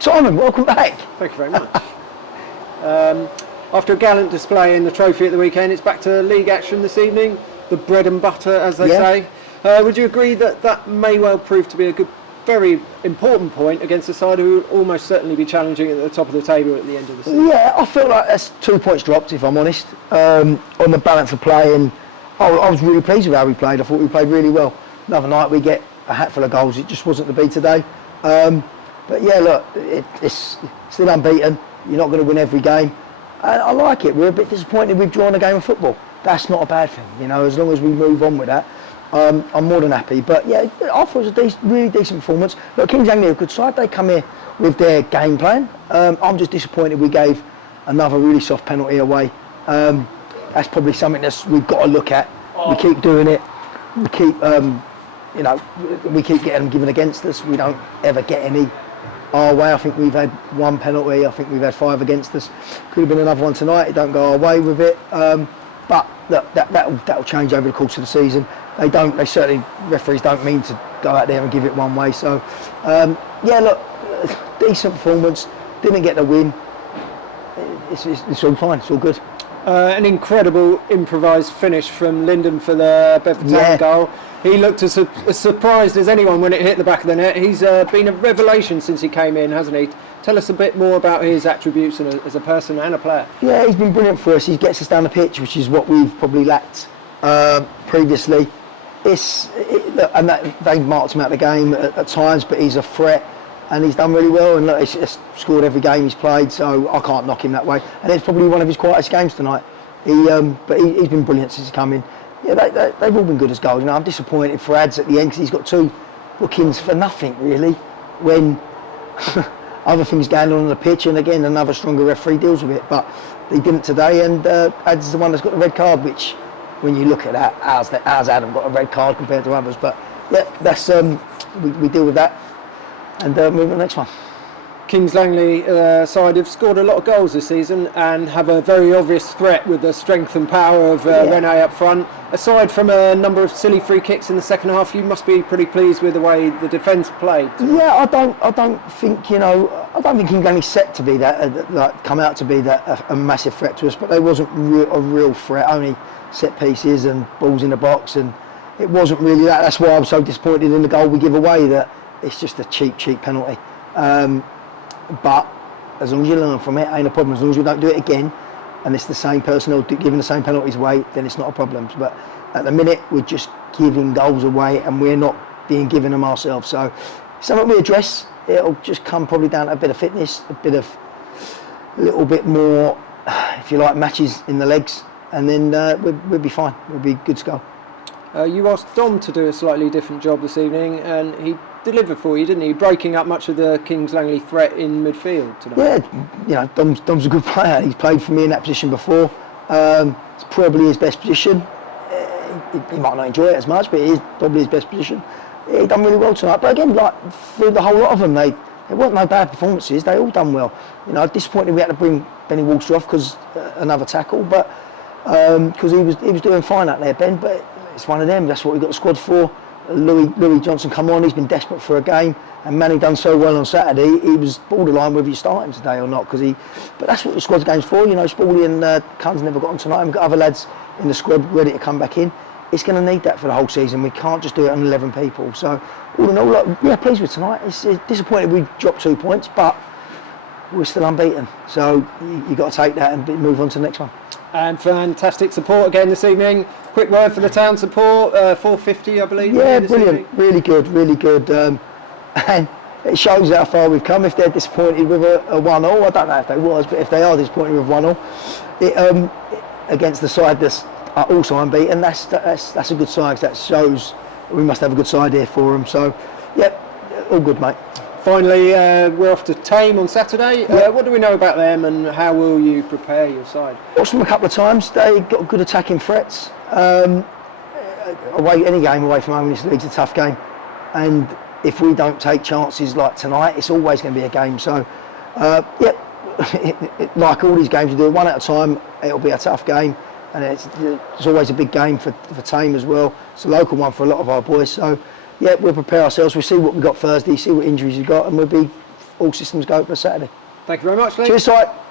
Simon, welcome back. Thank you very much. After a gallant display in the trophy at the weekend, it's back to league action this evening, the bread and butter, as they say. Would you agree that that may well prove to be a very important point against a side who will almost certainly be challenging at the top of the table at the end of the season? Yeah, I feel like that's 2 points dropped, if I'm honest, on the balance of play. And I was really pleased with how we played. I thought we played really well. Another night we get a hatful of goals. It just wasn't to be today. But yeah, look, it's still unbeaten. You're not going to win every game. And I like it. We're a bit disappointed we've drawn a game of football. That's not a bad thing, you know, as long as we move on with that. I'm more than happy. But yeah, I thought it was a really decent performance. Look, Kings Langley are a good side. They come here with their game plan. I'm just disappointed we gave another really soft penalty away. That's probably something we've got to look at. We keep doing it. We keep, we keep getting them given against us. We don't ever get any our way. I think we've had one penalty. I think we've had 5 against us. Could have been another one tonight. It don't go our way with it. But look, that'll change over the course of the season. Referees don't mean to go out there and give it one way. So, yeah, look, decent performance. Didn't get the win. It's all fine. It's all good. An incredible improvised finish from Lyndon for the Bedford Town goal. He looked as surprised as anyone when it hit the back of the net. He's been a revelation since he came in, hasn't he? Tell us a bit more about his attributes as a person and a player. Yeah, he's been brilliant for us. He gets us down the pitch, which is what we've probably lacked previously. They've marked him out of the game at times, but he's a threat and he's done really well. And look, he's scored every game he's played, so I can't knock him that way. And it's probably one of his quietest games tonight. But he's been brilliant since he's come in. Yeah, they've all been good as goals. You know, I'm disappointed for Ads at the end because he's got 2 bookings for nothing really. When other things going on the pitch, and again another stronger referee deals with it. But he didn't today, and Ads is the one that's got the red card, which, when you look at that, how's Adam got a red card compared to others? But yeah, that's we deal with that and move on to the next one. Kings Langley side have scored a lot of goals this season and have a very obvious threat with the strength and power of Renee up front. Aside from a number of silly free kicks in the second half, you must be pretty pleased with the way the defence played. Yeah, I don't think Kings Langley set to be that, come out to be that a massive threat to us, but they wasn't a real threat. Only set pieces and balls in the box, and it wasn't really that. That's why I'm so disappointed in the goal we give away. That it's just a cheap penalty. But as long as you learn from it, ain't a problem. As long as we don't do it again, and it's the same personnel giving the same penalties away, then it's not a problem. But at the minute, we're just giving goals away, and we're not being given them ourselves. So something we address. It'll just come probably down to a bit of fitness, a little bit more, if you like, matches in the legs, and then we'll be fine. We'll be good to go. You asked Dom to do a slightly different job this evening, and he delivered for you, didn't he? Breaking up much of the Kings Langley threat in midfield tonight. Yeah, Dom's a good player. He's played for me in that position before. It's probably his best position. He might not enjoy it as much, but it is probably his best position. He done really well tonight. But again, like through the whole lot of them, they weren't no bad performances. They all done well. You know, disappointed we had to bring Benny Walster off because another tackle, but because he was doing fine out there, Ben. But it's one of them. That's what we got the squad for. Louis Johnson come on. He's been desperate for a game, and Manny done so well on Saturday. He was borderline whether you start him today or not. But that's what the squad's game's for. You know, Spaulding and Cunn's never got on tonight. We've got other lads in the squad ready to come back in. It's going to need that for the whole season. We can't just do it on 11 people. So all in all, look, pleased with tonight. It's disappointed we dropped 2 points, but we're still unbeaten. So you got to take that and move on to the next one. And fantastic support again this evening. Quick word for the town support, 450 I believe. Yeah, brilliant, really good. And it shows how far we've come. If they're disappointed with a 1-0, I don't know if they was, but if they are disappointed with 1-0, against the side that's also unbeaten, that's a good sign. That shows we must have a good side here for them. So, yeah, all good, mate. Finally, we're off to Tame on Saturday. What do we know about them, and how will you prepare your side? Watched them a couple of times. They got good attacking threats. Any game away from home in this league's a tough game, and if we don't take chances like tonight, it's always going to be a game. So, like all these games, we do it one at a time. It'll be a tough game, and it's always a big game for Tame as well. It's a local one for a lot of our boys. So. Yeah, we'll prepare ourselves. We'll see what we've got Thursday, see what injuries we've got, and we'll be all systems go for Saturday. Thank you very much, Lee. Cheers, Si.